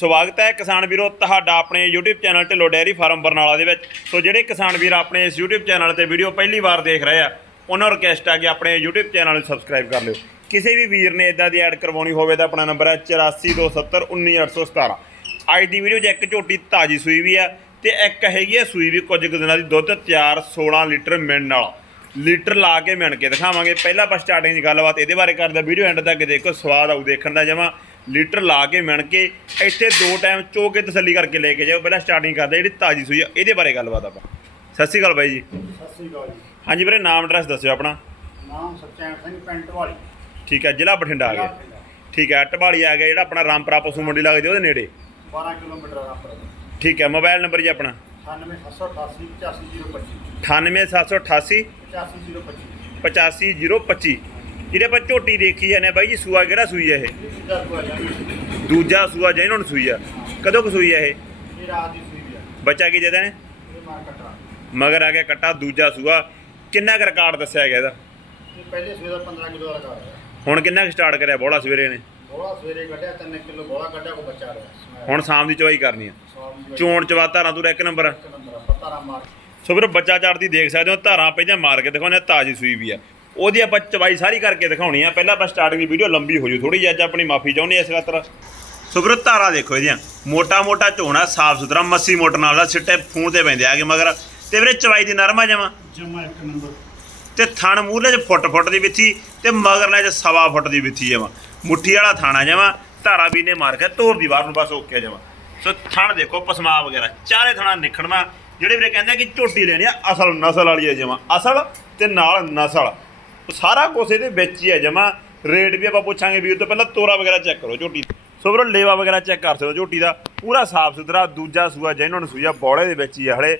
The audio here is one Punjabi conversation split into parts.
ਸਵਾਗਤ ਹੈ ਕਿਸਾਨ ਵੀਰੋ ਤੁਹਾਡਾ ਆਪਣੇ YouTube channel Dhillon dairy farm Barnala ਦੇ ਵਿੱਚ। ਸੋ ਜਿਹੜੇ ਕਿਸਾਨ ਵੀਰ ਆਪਣੇ ਇਸ YouTube ਚੈਨਲ ਤੇ ਵੀਡੀਓ ਪਹਿਲੀ ਵਾਰ ਦੇਖ ਰਹੇ ਆ, ਉਹਨਾਂ ਨੂੰ ਰਿਕਵੈਸਟ ਆ ਕਿ ਆਪਣੇ YouTube ਚੈਨਲ ਨੂੰ ਸਬਸਕ੍ਰਾਈਬ ਕਰ ਲਿਓ। ਕਿਸੇ ਵੀ ਵੀਰ ਨੇ ਇਦਾਂ ਦੀ ਐਡ ਕਰਵਾਉਣੀ ਹੋਵੇ ਤਾਂ ਆਪਣਾ ਨੰਬਰ ਹੈ 8427191817 ਅੱਜ ਦੀ ਵੀਡੀਓ 'ਚ ਇੱਕ ਝੋਟੀ ਤਾਜੀ ਸੂਈ ਵੀ ਆ ਤੇ ਇੱਕ ਹੈਗੀ ਆ ਸੂਈ ਵੀ ਕੁਝ ਕੁ ਦਿਨਾਂ ਦੀ ਦੁੱਧ ਤਿਆਰ 16 ਲੀਟਰ ਮਿਲਣ ਨਾਲ। ਲੀਟਰ ਲਾ ਕੇ ਮਿਣ ਕੇ ਦਿਖਾਵਾਂਗੇ। ਪਹਿਲਾਂ ਆਪਾਂ ਸਟਾਰਟਿੰਗ ਦੀ ਗੱਲਬਾਤ ਇਹਦੇ ਬਾਰੇ ਕਰਦਾ ਵੀਡੀਓ ਐਂਡ ਤੱਕ ਦੇਖੋ, ਸਵਾਦ ਆਊ ਦੇਖਣ ਦਾ ਜਮਾ। ਲੀਟਰ ਲਾ ਕੇ ਮਿਣ ਕੇ ਇੱਥੇ ਦੋ ਟਾਈਮ ਚੋ ਕੇ ਤਸੱਲੀ ਕਰਕੇ ਲੈ ਕੇ ਜਾਓ। ਪਹਿਲਾਂ ਸਟਾਰਟਿੰਗ ਕਰਦੇ ਜਿਹੜੀ ਤਾਜੀ ਸੂਈ ਆ ਇਹਦੇ ਬਾਰੇ ਗੱਲਬਾਤ ਆਪਾਂ। ਸਤਿ ਸ਼੍ਰੀ ਅਕਾਲ ਬਾਈ ਜੀ। ਸਤਿ ਸ੍ਰੀ ਅਕਾਲ ਜੀ। ਹਾਂਜੀ ਵੀਰੇ ਨਾਮ ਐਡਰੈਸ ਦੱਸਿਓ ਆਪਣਾ। ਨਾਮ ਸਤਚੈਨ ਸਿੰਘ ਪਿੰਡ ਵਾਲੀ ਠੀਕ ਹੈ ਜ਼ਿਲ੍ਹਾ ਬਠਿੰਡਾ ਆ ਗਿਆ। ਠੀਕ ਹੈ ਟਬਾਲੀ ਆ ਗਿਆ ਜਿਹੜਾ ਆਪਣਾ ਰਾਮਪੁਰਾ ਪਸ਼ੂ ਮੰਡੀ ਲੱਗਦੀ ਉਹਦੇ ਨੇੜੇ। 12 ਕਿਲੋਮੀਟਰ ਰਾਪਰ ਠੀਕ ਹੈ ਮੋਬਾਈਲ ਨੰਬਰ ਜੀ ਆਪਣਾ। 9788 85025 98788 85025 85025 ਜਿਹੜੇ ਆਪਾਂ ਝੋਟੀ ਦੇਖੀ ਜਾਂਦੇ ਆ ਬਾਈ ਜੀ ਸੂਆ ਕਿਹੜਾ ਸੂਈ ਆ ਇਹ? ਦੂਜਾ ਸੂਆ ਜਾਨੀ ਦੂਜਾ ਸੂਆ ਜਿਹਨਾਂ ਨੂੰ ਸੂਈ ਆ। ਕਦੋਂ ਕੁ ਸੂਈ ਆ ਇਹ? ਇਹ ਰਾਤ ਦੀ ਸੂਈ ਆ। ਬੱਚਾ ਕੀ ਦੇ ਦੇਣੇ ਇਹ ਮਾਰ ਕਟਰਾ। ਮਗਰ ਆ ਗਿਆ ਕੱਟਾ ਦੂਜਾ ਸੂਆ। ਕਿੰਨਾ ਕੁ ਰਿਕਾਰਡ ਦੱਸਿਆ ਗਿਆ ਇਹਦਾ? ਇਹ ਪਹਿਲੇ ਸੂਏ ਦਾ 15 ਕਿਲੋ ਦਾ ਰਿਹਾ ਹੁਣ ਕਿੰਨਾ ਕੁ ਸਟਾਰਟ ਕਰਿਆ ਬੋਲਾ ਸਵੇਰੇ ਨੇ ਬੋਲਾ ਸਵੇਰੇ ਕੱਢਿਆ 3 ਕਿਲੋ ਬੋਲਾ ਕੱਢਿਆ ਕੋ ਬੱਚਾ ਰਿਹਾ। ਹੁਣ ਸ਼ਾਮ ਦੀ ਚਵਾਈ ਕਰਨੀ ਆ। ਚੋਣ ਚਵਾ ਧਾਰਾਂ ਤੂੰ ਇੱਕ ਨੰਬਰ ਸੋ ਵੀਰੋ ਬੱਚਾ ਚੜਦੀ ਦੇਖ ਸਕਦੇ ਹੋ ਧਾਰਾਂ ਪਹਿਲਾਂ ਮਾਰ ਕੇ ਦਿਖਾਉਂਦੇ ਤਾਜੀ ਸੂਈ ਵੀ ਆ। ਉਹਦੀ ਆਪਾਂ ਚਵਾਈ ਸਾਰੀ ਕਰਕੇ ਦਿਖਾਉਣੀ ਆ। ਪਹਿਲਾਂ ਆਪਾਂ ਸਟਾਰਟਿੰਗ ਦੀ ਵੀਡੀਓ ਲੰਬੀ ਹੋ ਜੂ ਥੋੜੀ ਜਿਹੀ ਅੱਜ ਆਪਣੀ ਮਾਫੀ ਚਾਹੁੰਦੇ ਆ ਇਸ ਖਾਤਰ। ਸੋ ਵੀਰੋ ਧਾਰਾਂ ਦੇਖੋ ਇਹਦੀਆਂ। ਮੋਟਾ ਮੋਟਾ ਝੋਣਾ ਸਾਫ਼ ਸੁਥਰਾ ਮੱਸੀ ਮੋਟਰ ਨਾਲ ਦਾ ਸਿੱਟੇ ਫੂਨ ਤੇ ਪੈਂਦੇ ਆਗੇ ਮਗਰ। ਤੇ ਵੀਰੇ ਚਵਾਈ ਦੀ ਨਰਮਾ ਜਮਾ? ਜਮਾ ਇੱਕ ਨੰਬਰ। ਤੇ ਥਣ ਮੂਹਰੇ ਚ ਫੁੱਟ ਫੁੱਟ ਦੀ ਵਿੱਥੀ ਤੇ ਮਗਰਲੇ ਚ ਸਵਾ ਫੁੱਟ ਦੀ ਵਿੱਥੀ ਜਮਾ। ਮੁੱਠੀ ਵਾਲਾ ਥਾਣਾ ਜਮਾ ਧਾਰਾ ਵੀ ਨੇ ਮਾਰ ਕੇ ਤੋਰ ਦੀ ਬਾਹਰ ਨੂੰ ਬਸ ਓਕੇ ਜਮਾ। ਸੋ ਥਣ ਦੇਖੋ ਪਸਮਾ ਵਗੈਰਾ ਚਾਰੇ ਥਣਾ ਨਿਖੜਵਾ। ਜਿਹੜੇ ਵੀਰੇ ਕਹਿੰਦੇ ਕਿ ਝੋਟੀ ਲੈਣੀ ਆ ਅਸਲ ਨਸਲ ਵਾਲੀ ਜਮਾ। ਅਸਲ ਤੇ ਨਾਲ ਨਸਲ। ਉਹ ਸਾਰਾ ਕੁਛ ਇਹਦੇ ਵਿੱਚ ਹੀ ਹੈ ਜਮਾ ਰੇਟ ਵੀ ਆਪਾਂ ਪੁੱਛਾਂਗੇ ਵੀ ਉਹ ਤੋਂ ਪਹਿਲਾਂ ਤੋਰਾ ਵਗੈਰਾ ਚੈੱਕ ਕਰੋ ਝੋਟੀ ਸੋ ਵੀਰੋ ਲੇਵਾ ਵਗੈਰਾ ਚੈੱਕ ਕਰ ਸਕਦੇ ਹੋ ਝੋਟੀ ਦਾ। ਪੂਰਾ ਸਾਫ਼ ਸੁਥਰਾ ਦੂਜਾ ਸੂਆ ਜਿਹਨਾਂ ਨੂੰ ਸੂਆ ਬੋਲੇ ਦੇ ਵਿੱਚ ਹੀ ਆ ਹਲੇ।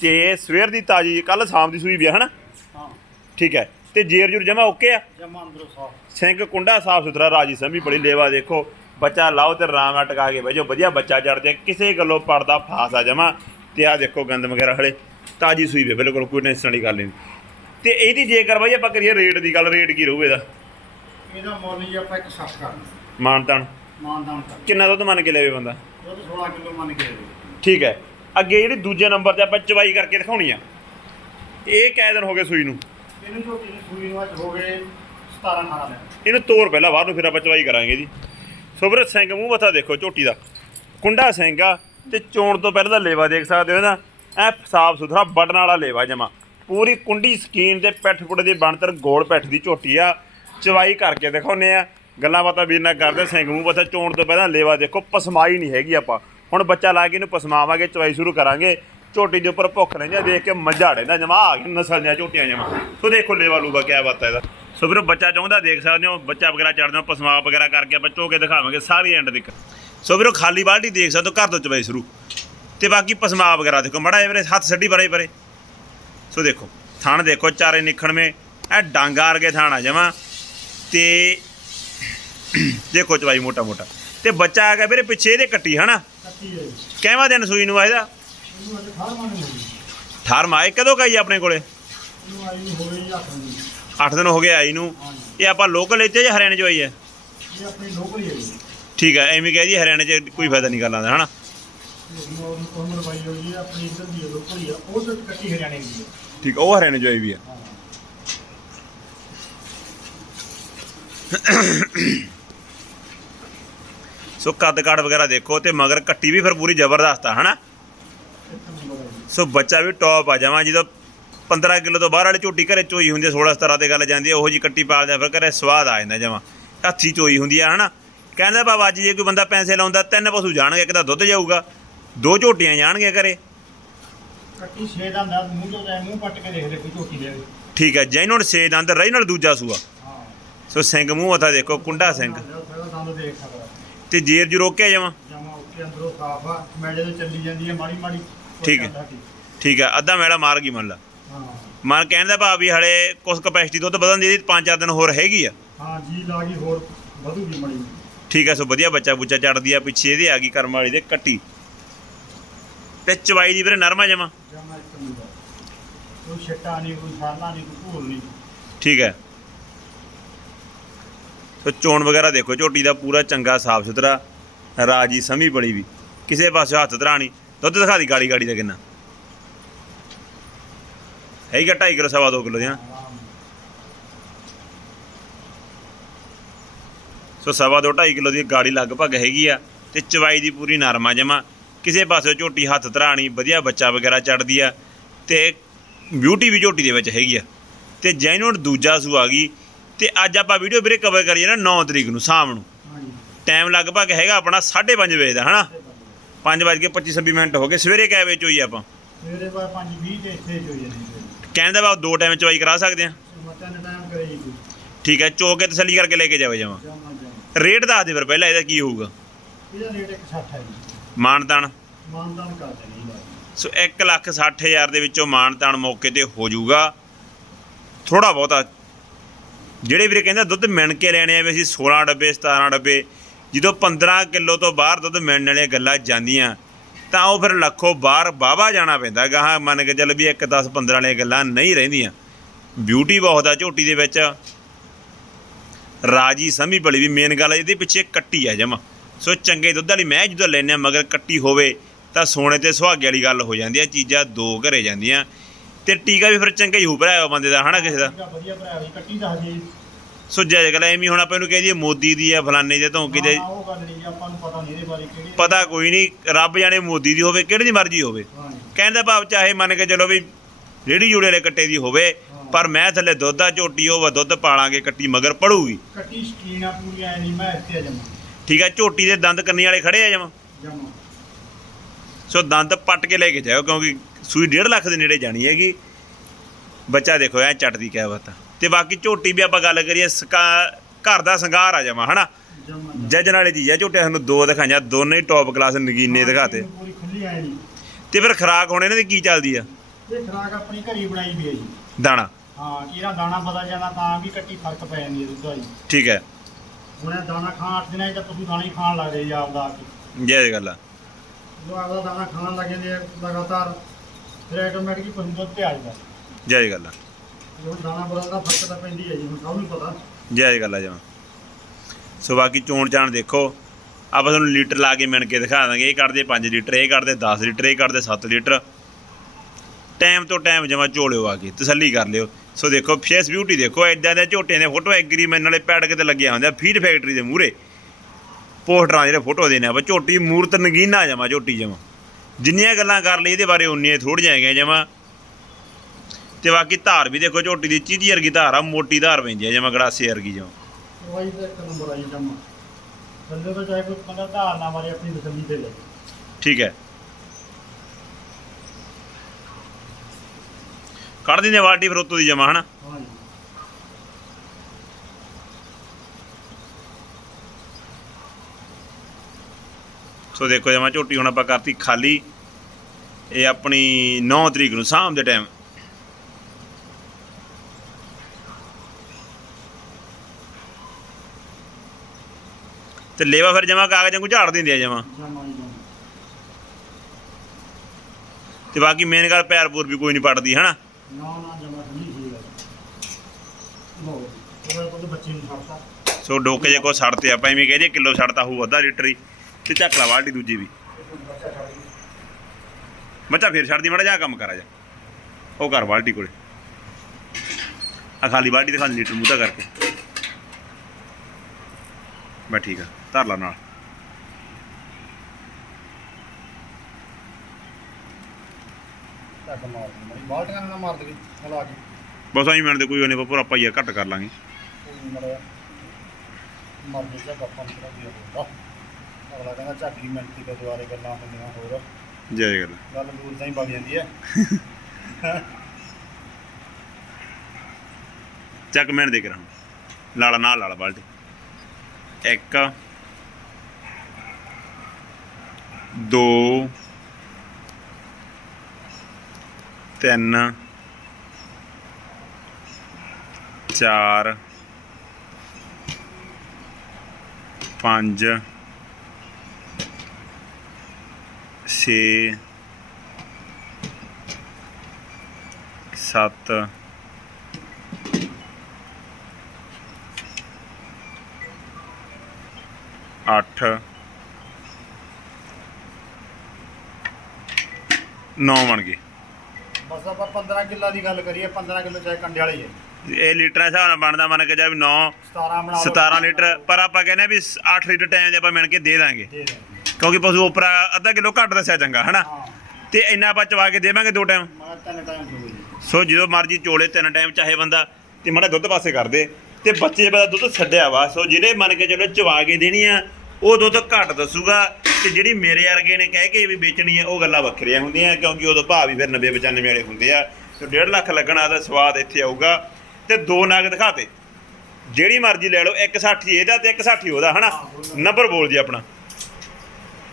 ਤੇ ਸਵੇਰ ਦੀ ਤਾਜੀ ਕੱਲ ਸ਼ਾਮ ਦੀ ਸੂਈ ਵੀ ਆ ਹਨਾ? ਹਾਂ। ਠੀਕ ਹੈ। ਤੇ ਜੇਰ ਜੁਰ ਜਮਾ ਓਕੇ ਆ? ਜਮਾ ਅੰਦਰੋਂ ਸਾਫ਼। ਸਿੰਘ ਕੁੰਡਾ ਸਾਫ਼ ਸੁਥਰਾ ਰਾਜੀ ਸੰਭੀ ਬੜੀ ਲੇਵਾ ਦੇਖੋ। ਬੱਚਾ ਲਾਓ ਤੇ ਆਰਾਮ ਨਾਲ ਟਕਾ ਕੇ ਬਹਿਜੋ ਵਧੀਆ ਬੱਚਾ ਚੜਦੇ ਕਿਸੇ ਗੱਲੋਂ ਪੜਦਾ ਫਾਸ ਆ ਜਮਾ। ਤੇ ਆ ਦੇਖੋ ਗੰਦ ਵਗੈਰਾ ਹਲੇ। ਤਾਜੀ ਸੂਈ ਵੇ ਬਿਲਕੁਲ ਕੋਈ ਟੈਨਸ਼ਨ ਵਾਲੀ ਗੱਲ ਨਹੀਂ। ਤੇ ਇਹਦੀ ਜੇਕਰ ਬਾਈ ਆਪਾਂ ਕਰੀਏ ਰੇਟ ਦੀ ਗੱਲ ਰੇਟ ਕੀ ਰਹੂ ਇਹਦਾ? ਇਹਦਾ ਮੁੱਲ ਜੀ ਆਪਾਂ ਇੱਕ ਸੱਤ ਕਰ ਮਾਨਤਾਨ ਮਾਨਦਾਨ ਕਰ ਕਿੰਨਾ ਦੁੱਧ ਮੰਨ ਕੇ ਲੈਵੇ ਬੰਦਾ? ਦੁੱਧ 16 ਕਿਲੋ ਮੰਨ ਕੇ ਦਿਓ। ਠੀਕ ਹੈ। ਅੱਗੇ ਜਿਹੜੀ ਦੂਜੇ ਨੰਬਰ ਤੇ ਆਪਾਂ ਚਵਾਈ ਕਰਕੇ ਦਿਖਾਉਣੀ ਆ। ਇਹ ਕੈ ਦਿਨ ਹੋ ਗਏ ਸੂਈ ਨੂੰ? ਇਹਨੂੰ ਦੀ ਸੂਈ ਨੂੰ ਅੱਜ ਹੋ ਗਏ 17 18 ਦਿਨ। ਇਹਨੂੰ ਤੋਰ ਪਹਿਲਾਂ ਬਾਹਰ ਨੂੰ ਫਿਰ ਆਪਾਂ ਚਵਾਈ ਕਰਾਂਗੇ ਜੀ ਸੁਬਰ ਸਿੰਘ ਮੂੰਹ ਮੱਥਾ ਦੇਖੋ ਝੋਟੀ ਦਾ। ਕੁੰਡਾ ਸਿੰਘ ਆ ਤੇ ਚੋਣ ਤੋਂ ਪਹਿਲਾਂ ਦਾ ਲੇਵਾ ਦੇਖ ਸਕਦੇ ਹੋ ਇਹਦਾ ਐ ਸਾਫ਼ ਸੁਥਰਾ ਬਟਨ ਵਾਲਾ ਲੇਵਾ ਜਮਾ। ਪੂਰੀ ਕੁੰਡੀ ਸਕੀਨ ਤੇ ਪਿੱਠ ਪੁੱਟ ਦੀ ਬਣਤਰ ਗੋਲ ਪਿੱਠ ਦੀ ਝੋਟੀ ਆ। ਚਵਾਈ ਕਰਕੇ ਦਿਖਾਉਨੇ ਆ। ਗੱਲਾਂ ਬਾਤਾਂ ਵੀਰ ਨਾਲ ਕਰਦੇ, ਸਿੰਘ ਮੂੰਹ ਮੱਥਾ ਚੋਣ ਤੋਂ ਪਹਿਲਾਂ ਲੇਵਾ ਦੇਖੋ, ਪਸਮਾਈ ਨਹੀਂ ਹੈਗੀ ਆਪਾਂ। ਹੁਣ ਬੱਚਾ ਲਾ ਕੇ ਇਹਨੂੰ ਪਸਮਾਵਾਂਗੇ, ਚਵਾਈ ਸ਼ੁਰੂ ਕਰਾਂਗੇ। ਝੋਟੀ ਦੇ ਉੱਪਰ ਭੁੱਖ ਨਹੀਂ ਜਾਂ ਦੇਖ ਕੇ ਮਝਾੜੇ ਨਾ ਜਮਾ ਆ ਗਈ ਨਸਲ ਦੀਆਂ ਝੋਟੀਆਂ ਜਮਾ। ਸੋ ਦੇਖੋ ਲੇਵਾ ਲੂਗਾ ਕਿਆ ਬਾਤ ਹੈ ਇਹਦਾ। ਸੋ ਵੀਰੋ, ਬੱਚਾ ਚਾਹੁੰਦਾ ਦੇਖ ਸਕਦੇ ਹੋ, ਬੱਚਾ ਵਗੈਰਾ ਚੜਦੇ ਹੋ ਪਸਮਾ ਵਗੈਰਾ ਕਰਕੇ ਬੱਚੋ ਕੇ ਦਿਖਾਵਾਂਗੇ ਸਾਰੀ ਐਂਡ ਤੱਕ। ਸੋ ਵੀਰੋ, ਖਾਲੀ ਬਾਲਟੀ ਦੇਖ ਸਕਦੇ ਹੋ, ਘਰ ਤੋਂ ਚਵਾਈ ਸ਼ੁਰੂ। ਤੇ ਬਾਕੀ ਪਸਮਾ ਵਗੈਰਾ ਦੇਖੋ, ਮੜਾ ਇਹ ਵੀਰੇ, ਹੱਥ ਛੱਡੀ ਪਰੇ ਪਰੇ। ਸੋ ਦੇਖੋ ਥਣ ਦੇਖੋ ਚਾਰੇ ਨਿਖਣਵੇਂ ਇਹ ਡਾਂਗਾ ਵਰਗੇ ਥਾਣਾ ਜਮਾ। ਤੇ ਦੇਖੋ ਚਵਾਈ ਮੋਟਾ ਮੋਟਾ ਤੇ ਬੱਚਾ ਆ ਗਿਆ ਵੀਰੇ ਪਿੱਛੇ ਇਹਦੇ ਕੱਟੀ ਹਨਾ? ਜੀ। ਕਹਿਵਾ ਦਿਨ ਸੂਈ ਨੂੰ ਆ ਇਹਦਾ? ਇਹਨੂੰ ਅੱਜ ਖਾਣ ਮਾਨੇ ਹੋ ਗਈ 18 ਆਏ ਕਦੋਂ ਕਈ ਆਪਣੇ ਕੋਲੇ? ਇਹਨੂੰ ਆਈ ਨੂੰ ਹੋ ਗਈ ਅੱਠ ਦੀ 8 ਦਿਨ ਹੋ ਗਏ ਆਈ ਨੂੰ। ਇਹ ਆਪਾਂ ਲੋਕਲ ਇੱਥੇ ਜਾਂ ਹਰਿਆਣੇ ਚ ਹੋਈ ਹੈ? ਇਹ ਆਪਣੀ ਲੋਕਲ ਹੀ ਹੈ ਜੀ। ਠੀਕ ਹੈ ਐਵੇਂ ਕਹਿ ਦੀ ਹਰਿਆਣੇ ਚ ਕੋਈ ਫਾਇਦਾ ਨਹੀਂ ਗੱਲਾਂ ਦਾ ਹਨਾ? ਉਹ ਉਮਰ ਹੋਈ ਹੈ ਆਪਣੀ ਇੱਧਰ ਦੀ ਲੋਕਲ ਹੀ ਆ ਉਹ ਤੇ ਕੱਟੀ ਹਰਿਆਣੇ ਦੀ ਹੈ ਠੀਕ, ਉਹ ਹਰਿਆਣੇ ਚ ਹੋਈ ਵੀ ਆ। ਸੋ ਕੱਦ ਕਾਠ ਵਗੈਰਾ ਦੇਖੋ ਤੇ ਮਗਰ ਕੱਟੀ ਵੀ ਫਿਰ ਪੂਰੀ ਜ਼ਬਰਦਸਤ ਆ, ਹਨਾ? ਸੋ ਬੱਚਾ ਵੀ ਟੌਪ ਆ ਜਾਵਾਂ ਜਦੋਂ 15 ਕਿਲੋ ਤੋਂ ਬਾਹਰ ਵਾਲੀ ਝੋਟੀ ਘਰੇ ਚੋਈ ਹੁੰਦੀ ਹੈ 16 17 ਤੇ ਗੱਲ ਜਾਂਦੀ ਹੈ ਉਹੋ ਜੀ ਕੱਟੀ ਪਾਲਦਾ ਫਿਰ ਘਰੇ ਸਵਾਦ ਆ ਜਾਂਦਾ ਜਮਾ। ਹੱਥੀ ਚੋਈ ਹੁੰਦੀ ਆ, ਹਨਾ? ਕਹਿੰਦਾ ਬਾਬਾ ਜੀ ਜੇ ਕੋਈ ਬੰਦਾ ਪੈਸੇ ਲਾਉਂਦਾ, ਤਿੰਨ ਪਸ਼ੂ ਜਾਣਗੇ, ਇੱਕ ਤਾਂ ਦੁੱਧ ਜਾਊਗਾ। ਦੋ ਝੋਟੀਆਂ ਜਾਣਗੀਆਂ ਘਰੇ? ਕੱਟੀ ਛੇ ਦਾ ਅੰਦਾਜ਼ ਮੂੰਹ ਤੋਂ ਜਾਏ ਮੂੰਹ ਪੱਟ ਕੇ ਦੇਖ ਲੈ ਕੋਈ ਝੋਟੀ ਦੇ ਠੀਕ ਹੈ ਜੈਨੂਨ ਛੇ ਦੰਦ ਰਹੀ ਨਾਲ ਦੂਜਾ ਸੂਆ। ਹਾਂ। ਸੋ ਸਿੰਘ ਮੂੰਹ ਮੱਥਾ ਦੇਖੋ ਕੁੰਡਾ ਸਿੰਘ। ਪਹਿਲਾਂ ਦੰਦ ਦੇਖ ਸਕਦਾ। ਤੇ ਜੇਰ ਜੂ ਰੋਕਿਆ ਜਾਵਾਂ? ਜਾਮਾ ਉੱਤੇ ਅੰਦਰੋਂ ਸਾਫ਼ ਆ ਮੈਂ ਜਦੋਂ ਚੱਲੀ ਜਾਂਦੀ ਹੈ ਮਾੜੀ ਮਾੜੀ ਠੀਕ ਹੈ। ਠੀਕ। ਹੈ ਅੱਧਾ ਮੈਲਾ ਮਾਰ ਗਈ ਮੰਨ ਲਾ। ਹਾਂ। ਮਨ ਕਹਿਣ ਦਾ ਭਾਵ ਵੀ ਹਲੇ ਕੁਛ ਕਪੈਸਿਟੀ ਦੁੱਧ ਵਧਣ ਦੀ ਇਹਦੀ 5-4 ਦਿਨ ਹੋਰ ਹੈਗੀ ਆ। ਹਾਂ ਜੀ ਲਾ ਗਈ ਹੋਰ ਵਧੂਗੀ ਮਾੜੀ ਠੀਕ ਹੈ ਸੋ ਵਧੀਆ ਬੱਚਾ ਬੁੱਚਾ ਚੜਦੀ ਆ ਪਿੱਛੇ ਇਹਦੇ ਆ ਗਈ ਕਰਮ ਵਾਲੀ ਦੇ ਕੱਟੀ। ਤੇ ਚਵਾਈ ਦੀ ਵੀਰੇ ਨਰਮਾ ਜਮਾ। ਜਾਮਾ ਇੱਕ ਨੰਬਰ ਕੋਈ ਛੱਟਾ ਨਹੀਂ ਕੋਈ ਸਾਲਾ ਨਹੀਂ ਕੋਈ ਭੂਲ ਨਹੀਂ। ਠੀਕ ਹੈ। ਸੋ ਚੋਣ ਵਗੈਰਾ ਦੇਖੋ ਝੋਟੀ ਦਾ ਪੂਰਾ ਚੰਗਾ ਸਾਫ਼ ਸੁਥਰਾ ਰਾਜੀ ਸਮੀ ਬੜੀ ਵੀ। ਕਿਸੇ ਪਾਸੇ ਹੱਥ ਧਰਾਣੀ ਦੁੱਧ ਦਿਖਾ ਦੀ ਗਾੜੀ ਗਾੜੀ ਦਾ ਕਿੰਨਾ। ਹੈਗਾ 2.5 ਕਿਲੋ ਸਵਾ 2 ਕਿਲੋ ਦੀਆਂ? ਸੋ ਸਵਾ ਦੋ 2.5 ਕਿਲੋ ਦੀ ਗਾੜੀ ਲਗਭਗ ਹੈਗੀ ਆ। ਤੇ ਚਵਾਈ ਦੀ ਪੂਰੀ ਨਰਮ ਜਮਾ। ਕਿਸੇ ਪਾਸੇ ਝੋਟੀ ਹੱਥ ਧਰਾਣੀ ਵਧੀਆ ਬੱਚਾ ਵਗੈਰਾ ਚੜਦੀ ਆ ਤੇ ਬਿਊਟੀ ਵੀ ਝੋਟੀ ਦੇ ਵਿੱਚ ਹੈਗੀ ਆ। ਤੇ ਜੈਨੂਨ ਦੂਜਾ ਸੂ ਆ ਗਈ ਤੇ ਅੱਜ ਆਪਾਂ ਵੀਡੀਓ ਵੀਰੇ ਕਵਰ ਕਰੀਏ ਨਾ 9 ਤਰੀਕ ਨੂੰ ਸ਼ਾਮ ਨੂੰ। ਟਾਈਮ ਲਗਭਗ ਹੈਗਾ ਆਪਣਾ 5:30 ਵਜੇ ਦਾ ਹਨਾ? 5:25 26 ਮਿੰਟ ਹੋ ਗਏ ਸਵੇਰੇ ਕਿੰਨੇ ਵਜੇ ਚੋਈ ਆਪਾਂ? ਸਵੇਰੇ ਬਾਅਦ 5:20 ਤੇ ਇੱਥੇ ਜੋ ਜਾਂਦੇ ਕਹਿਣ ਦਾ ਟਾਈਮ ਚਵਾਈ ਕਰਾ ਸਕਦੇ ਆ। ਠੀਕ ਹੈ ਚੋ ਕੇ ਤਸੱਲੀ ਕਰਕੇ ਲੈ ਕੇ ਜਾਵੇ ਜਾਵਾਂ ਰੇਟ ਦੱਸ ਦੇ ਫਿਰ ਪਹਿਲਾਂ ਇਹਦਾ ਕੀ ਹੋਊਗਾ? ਇਹਦਾ ਰੇਟ 160 ਹੈ ਜੀ ਮਾਨਤਾਨ ਮਾਨਦਾਨ ਕਰ ਦੇਣੀ ਦਾ ਸੋ 1 ਲੱਖ 60 ਹਜ਼ਾਰ ਦੇ ਵਿੱਚੋਂ ਮਾਨਤਾਨ ਮੌਕੇ ਤੇ ਹੋ ਜਾਊਗਾ। ਥੋੜਾ ਬਹੁਤਾ। ਜਿਹੜੇ ਵੀਰੇ ਕਹਿੰਦੇ ਦੁੱਧ ਮਿਣ ਕੇ ਲੈਣੇ ਆ ਵੀ ਅਸੀਂ 16 ਡੱਬੇ 17 ਡੱਬੇ ਜਦੋਂ 15 ਕਿਲੋ ਤੋਂ ਬਾਹਰ ਦੁੱਧ ਮਿਲਣ ਵਾਲੀਆਂ ਗੱਲਾਂ ਜਾਂਦੀਆਂ ਤਾਂ ਉਹ ਫਿਰ ਲੱਖੋਂ ਬਾਹਰ ਬਾਵਾ ਜਾਣਾ ਪੈਂਦਾ। ਗਾਹਾਂ ਮੰਨ ਕੇ ਚੱਲ ਵੀ 1 10 15 ਵਾਲੀਆਂ ਗੱਲਾਂ ਨਹੀਂ ਰਹਿੰਦੀਆਂ। ਬਿਊਟੀ ਬਹੁਤ ਆ ਝੋਟੀ ਦੇ ਵਿੱਚ। ਰਾਜੀ ਸਮੀ ਬੜੀ ਵੀ ਮੇਨ ਗੱਲ ਇਹਦੇ ਪਿੱਛੇ ਕੱਟੀ ਆ ਜਮਾ। ਸੋ ਚੰਗੇ ਦੁੱਧ ਵਾਲੀ ਮੈਂ ਜਦੋਂ ਲੈਨੇ ਆ ਮਗਰ ਕੱਟੀ ਹੋਵੇ ਤਾਂ ਸੋਨੇ ਤੇ ਸੁਹਾਗੇ ਵਾਲੀ ਗੱਲ ਹੋ ਜਾਂਦੀ ਆ ਚੀਜ਼ਾਂ ਦੋ ਘਰੇ ਜਾਂਦੀਆਂ। ਤੇ ਟੀਕਾ ਵੀ ਫਿਰ ਚੰਗਾ ਹੀ ਹੋ ਭਰਾਇਆ ਬੰਦੇ ਦਾ ਹਨਾ ਕਿਸੇ ਦਾ? ਆ, ਵਧੀਆ ਭਰਾ ਜੀ ਕੱਟੀ ਦੱਸ ਜੀ ਸੋ ਜੈ ਗੱਲ ਐਵੇਂ ਹੁਣ ਆਪਾਂ ਇਹਨੂੰ ਕਹਿ ਦਈਏ ਮੋਦੀ ਦੀ ਆ ਫਲਾਨੇ ਦੇ ਧੌਂਕੀ ਦੇ। ਨਾ, ਨਾ, ਉਹ ਗੱਲ ਨਹੀਂ ਜੀ, ਆਪਾਂ ਨੂੰ ਪਤਾ ਨਹੀਂ ਇਹਦੇ ਬਾਰੇ ਕਿਹੜੀ ਪਤਾ ਕੋਈ ਨਹੀਂ ਰੱਬ ਜਾਣੇ ਮੋਦੀ ਦੀ ਹੋਵੇ ਕਿਹੜੀ ਦੀ ਮਰਜ਼ੀ ਹੋਵੇ। ਕਹਿਣ ਦਾ ਭਾਵ ਚਾਹੇ ਮੰਨ ਕੇ ਚਲੋ ਵੀ ਰੇੜੀ ਜੂੜੇ ਵਾਲੇ ਕੱਟੇ ਦੀ ਹੋਵੇ ਪਰ ਮੈਂ ਥੱਲੇ ਦੁੱਧ ਦਾ ਝੋਟੀ ਹੋਵੇ ਦੁੱਧ ਪਾਲਾਂਗੇ ਕੱਟੀ ਮਗਰ ਪੜੂਗੀ। ਕੱਟੀ ਸਕੀਨ ਆ ਪੂਰੀ ਐ ਨਹੀਂ ਮੈਂ ਇੱਥੇ ਆ ਜਮਾ ਠੀਕ ਹੈ ਝੋਟੀ ਦੇ ਦੰਦ ਕੰਨੀ ਵਾਲੇ ਖੜੇ ਆ ਜਮਾ? ਜਮਾ। ਸੋ ਦੰਦ ਪੱਟ ਕੇ ਲੈ ਕੇ ਜਾਓ ਕਿਉਂਕਿ ਸੂਈ 1.5 ਲੱਖ ਦੇ ਨੇੜੇ ਜਾਣੀ ਹੈਗੀ। ਬੱਚਾ ਦੇਖੋ ਐ ਚੱਟਦੀ ਕਿਆ ਬਾਤ ਆ। ਤੇ ਬਾਕੀ ਝੋਟੀ ਵੀ ਆਪਾਂ ਗੱਲ ਕਰੀਏ ਘਰ ਦਾ ਸੰਗਾਰ ਆ ਜਮਾ ਹਨਾ? ਜੱਜਣ ਵਾਲੀ ਚੀਜ਼ ਆ ਝੋਟੇ ਸਾਨੂੰ ਦੋ ਦਿਖਾਈਆਂ ਦੋਨੇ ਹੀ ਟੌਪ ਕਲਾਸ ਨਗੀਨੇ ਦਿਖਾਤੇ। ਤੇ ਫਿਰ ਖਰਾਕ ਹੁਣ ਇਹਨਾਂ ਦੀ ਕੀ ਚੱਲਦੀ ਆ? ਇਹ ਖਰਾਕ ਆਪਣੀ ਘਰੀ ਬਣਾਈ ਵੀ ਹੈ ਜੀ। ਦਾਣਾ। ਹਾਂ ਇਹਦਾ ਦਾਣਾ ਬਦਲ ਜਾਣਾ ਤਾਂ ਵੀ ਕੱਟੀ ਫ਼ਰਕ ਪੈ ਜਾਂਦੀ ਹੈ ਦੁੱਧ ਵਾਲੀ ਠੀਕ ਹੈ। ਹੁਣ ਇਹ ਦਾਣਾ ਖਾਣ ਅੱਠ ਦਿਨਾਂ 'ਚ ਤਾਂ ਦਾਣਾ ਹੀ ਖਾਣ ਲੱਗ ਰਹੇ ਜੀ ਆਪਦਾ ਆ ਕੇ ਜੈ ਗੱਲ ਆ। ਜੋ ਆਪਦਾ ਦਾਣਾ ਖਾਣ ਲੱਗ ਜਾਂਦੇ ਆ ਲਗਾਤਾਰ ਫਿਰ ਆਟੋਮੈਟਿਕ ਹੀ ਪਸ਼ੂ ਦੁੱਧ ਤੇ ਆ ਜਾਂਦਾ। ਜੈ ਗੱਲ ਆ। ਜੇ ਹੁਣ ਦਾਣਾ ਬਦਲਦਾ ਫ਼ਰਕ ਤਾਂ ਪੈਂਦੀ ਹੈ ਜੀ ਹੁਣ ਸਭ ਨੂੰ ਪਤਾ। ਜੈ ਗੱਲ ਆ ਜਮਾ। ਸੋ ਬਾਕੀ ਚੋਣ ਚਾਣ ਦੇਖੋ। ਆਪਾਂ ਤੁਹਾਨੂੰ ਲੀਟਰ ਲਾ ਕੇ ਮਿਣ ਕੇ ਦਿਖਾ ਦਾਂਗੇ। ਇਹ ਕੱਢਦੇ 5 ਲੀਟਰ ਇਹ ਕੱਢਦੇ 10 ਲੀਟਰ ਇਹ ਕੱਢਦੇ 7 ਲੀਟਰ। ਟਾਈਮ ਤੋਂ ਟਾਈਮ ਜਮਾ ਝੋਲਿਓ ਆ ਕੇ ਤਸੱਲੀ ਕਰ ਲਿਓ। ਸੋ ਦੇਖੋ ਫੇਸ ਬਿਊਟੀ ਦੇਖੋ ਐਦਾਂ ਦੇ ਝੋਟਿਆਂ ਦੇ ਫੋਟੋ ਐਗਰੀਮੈਂਟ ਨਾਲੇ ਪੈਡ ਤੇ ਲੱਗਿਆ ਹੁੰਦਾ ਫੀਡ ਫੈਕਟਰੀ ਦੇ ਮੂਹਰੇ। ਪੋਸਟਰਾਂ ਜਿਹੜੇ ਫੋਟੋ ਦੇਣੇ ਆ ਝੋਟੀ ਮੂਰਤ ਨਗੀਨਾ ਜਮਾ ਝੋਟੀ ਜਮਾ। ਜਿੰਨੀਆਂ ਗੱਲਾਂ ਕਰ ਲਈ ਇਹਦੇ ਬਾਰੇ ਉਨੀਆਂ ਥੋੜ੍ਹੀਆਂ ਹੈਗੀਆਂ ਜਮਾ। ਤੇ ਬਾਕੀ ਧਾਰ ਵੀ ਦੇਖੋ ਝੋਟੀ ਦੀ ਚੀਦੀ ਵਰਗੀ ਧਾਰ ਆ ਮੋਟੀ ਧਾਰ ਪੈਂਦੀ ਆ ਜਮਾ ਗੜਾਸੇ ਵਰਗੀ ਜਮਾ। ਦਵਾਈ ਦਾ ਇੱਕ ਨੰਬਰ ਆਈ ਜਮਾ। ਥੱਲੇ ਤੋਂ ਚਾਹੇ ਕੋਈ ਬੰਦਾ ਧਾਰ ਨਾ ਮਾਰੇ ਆਪਣੀ ਤਸੱਲੀ ਤੇ ਲੈ। ਠੀਕ ਹੈ। ਕੱਢ ਦਿੰਦੇ ਬਾਲਟੀ ਫਿਰ ਉੱਤੋਂ ਦੀ ਜਮਾ ਹਨਾ? ਹਾਂ ਜੀ ਸੋ ਦੇਖੋ ਜਮਾ ਝੋਟੀ ਹੁਣ ਆਪਾਂ ਕਰਤੀ ਖਾਲੀ। ਇਹ ਆਪਣੀ 9 ਤਰੀਕ ਨੂੰ ਸ਼ਾਮ ਦੇ ਟਾਈਮ ਤੇ ਲੇਵਾ ਫਿਰ ਜਮਾ ਕਾਗਜ਼ਾਂ ਨੂੰ ਝਾੜ ਦਿੰਦੇ ਆ ਜਮਾ। ਤੇ ਬਾਕੀ ਮੇਨ ਗੱਲ ਪੈਰ ਪੂਰ ਵੀ ਕੋਈ ਨਹੀਂ ਪੜਦੀ ਹਨਾ? ਨਾ ਨਾ, ਜਮਾ ਨਹੀਂ ਠੀਕ ਹੈ ਬਹੁਤ ਕੋਲ ਬੱਚੇ ਨੂੰ ਛੱਡਤਾ। ਸੋ ਡੋਕੇ ਜੇ ਕੋ ਸੜ ਆਪਾਂ ਐਵੇਂ ਕਹਦੇ ਕਿਲੋ ਸੜਤਾ ਹੋਊ ਅੱਧਾ ਲੀਟਰ ਹੀ, ਤੇ ਚੱਕ ਲਾ ਬਾਲਟੀ ਦੂਜੀ ਵੀ। ਬੱਚਾ ਫੇਰ ਛੱਡਦੀ, ਮਾੜਾ ਜਾ ਕੰਮ ਕਰਾ ਜਾ। ਉਹ ਘਰ ਬਾਲਟੀ ਕੋਲੇ। ਆ ਖਾਲੀ ਬਾਲਟੀ ਦਿਖਾ ਲੀਟਰ ਮੂੰਹ ਕਰਕੇ। ਮੈਂ ਠੀਕ ਆ, ਧਰ ਲਾ ਨਾਲ। ਟੱਕ ਮਾਰ ਦਿੰਦਾ ਬਾਲਟੀਆਂ ਨਾਲ ਮਾਰ ਦੇ ਹਲਾ ਕੇ। ਬਸ ਆਈ ਮਿੰਟ ਦੇ ਕੋਈ ਉਹਨੇ ਪੂਰਾ ਪਾਈਆ ਘੱਟ ਕਰ ਲਾਂਗੇ। ਕੋਈ ਮਰਿਆ ਮਰ ਜੇ ਜਾਂ ਗੱਪਾਂ ਨੂੰ ਵੀ ਹੋਊਗਾ ਅਗਲਾ ਕਹਿੰਦਾ ਝਾਕੀ ਮਿੰਟੀ ਤੇ ਦੁਆਰੇ ਗੱਲਾਂ ਹੁੰਦੀਆਂ ਹੋਰ। ਜੈ ਗੱਲ ਗੱਲ ਦੂਰ ਤਾਂ ਹੀ ਵਗ ਜਾਂਦੀ ਹੈ ਚੱਕ ਮਿੰਟ ਦੇ ਕਰਾਂ ਲਾਲਾ ਨਾਲ ਲਾਲਾ ਬਾਲਟੀ। ਇੱਕ ਦੋ ਤਿੰਨ ਚਾਰ ਪੰਜ ਛੇ ਸੱਤ ਅੱਠ ਨੌ ਬਣ ਗਏ। ਬਸ ਆਪਾਂ 15 ਕਿੱਲਾ ਦੀ ਗੱਲ ਕਰੀਏ 15 ਕਿਲੋ ਚਾਹੇ ਕੰਡੇ ਵਾਲੀ ਹੈ। ਇਹ ਲੀਟਰਾਂ ਹਿਸਾਬ ਨਾਲ ਬਣਦਾ ਮੰਨ ਕੇ ਜਾ ਵੀ 9 17 ਬਣਾ ਲਓ। 17 ਲੀਟਰ ਪਰ ਆਪਾਂ ਕਹਿੰਦੇ ਆ ਵੀ 8 ਲੀਟਰ ਟਾਈਮ ਦੇ ਆਪਾਂ ਮਿਣ ਕੇ ਦੇ ਦਾਂਗੇ। ਦੇ। ਕਿਉਂਕਿ ਪਸ਼ੂ ਉਪਰਾ ਅੱਧਾ ਕਿਲੋ ਘੱਟ ਦੱਸਿਆ ਚੰਗਾ ਹਨਾ? ਹਾਂ। ਤੇ ਇੰਨਾ ਆਪਾਂ ਚਵਾ ਕੇ ਦੇਵਾਂਗੇ ਦੋ ਟਾਈਮ? ਮੈਂ ਤਿੰਨ ਟਾਈਮ ਹੋ ਗਈ ਸੋ ਜਦੋਂ ਮਰਜ਼ੀ ਚੋਲੇ ਤਿੰਨ ਟਾਈਮ ਚਾਹੇ ਬੰਦਾ ਤੇ ਮਾੜਾ ਦੁੱਧ ਪਾਸੇ ਕਰ ਦੇ। ਤੇ ਬੱਚੇ ਦਾ ਦੁੱਧ ਛੱਡਿਆ ਵਾ। ਸੋ ਜਿਹੜੇ ਮੰਨ ਕੇ ਚਲੋ ਚਵਾ ਕੇ ਦੇਣੀ ਆ ਉਹ ਦੁੱਧ ਘੱਟ ਦੱਸੂਗਾ ਤੇ ਜਿਹੜੀ ਮੇਰੇ ਵਰਗੇ ਨੇ ਕਹਿ ਕੇ ਵੀ ਵੇਚਣੀ ਆ ਉਹ ਗੱਲਾਂ ਵੱਖਰੀਆਂ ਹੁੰਦੀਆਂ ਕਿਉਂਕਿ ਉਦੋਂ ਭਾਅ ਵੀ ਫਿਰ 90 95 ਵਾਲੇ ਹੁੰਦੇ ਆ। ਸੋ 1.5 ਲੱਖ ਲੱਗਣਾ ਦਾ ਸਵਾਦ ਇੱਥੇ ਆਊਗਾ। ਤੇ ਦੋ ਨਗ ਦਿਖਾਤੇ ਜਿਹੜੀ ਮਰਜ਼ੀ ਲੈ ਲਓ 160 ਇਹਦਾ ਤੇ 160 ਉਹਦਾ ਹਨਾ? ਨੰਬਰ ਬੋਲ ਜੀ ਆਪਣਾ।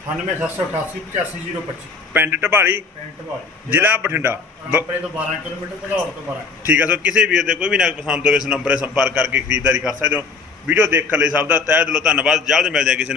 9788 85025 ਪਿੰਡ ਢਬਾਲੀ। ਪੈਂਟ ਵਾਲੀ ਜ਼ਿਲ੍ਹਾ ਬਠਿੰਡਾ। ਆਪਣੇ ਤੋਂ 12 ਕਿਲੋਮੀਟਰ ਭਦੌੜ ਤੋਂ 12 ਠੀਕ ਆ ਸੋ ਕਿਸੇ ਵੀਰ ਦੇ ਕੋਈ ਵੀ ਨਗ ਪਸੰਦ ਹੋਵੇ ਇਸ ਨੰਬਰ 'ਤੇ ਸੰਪਰਕ ਕਰਕੇ ਖਰੀਦਦਾਰੀ ਕਰ ਸਕਦੇ ਹੋ। ਵੀਡੀਓ ਦੇਖਣ ਲਈ ਸਭ ਦਾ ਤਹਿ ਦਿਲੋਂ ਧੰਨਵਾਦ। ਜਲਦ ਮਿਲਦੇ ਹਾਂ ਕਿਸੇ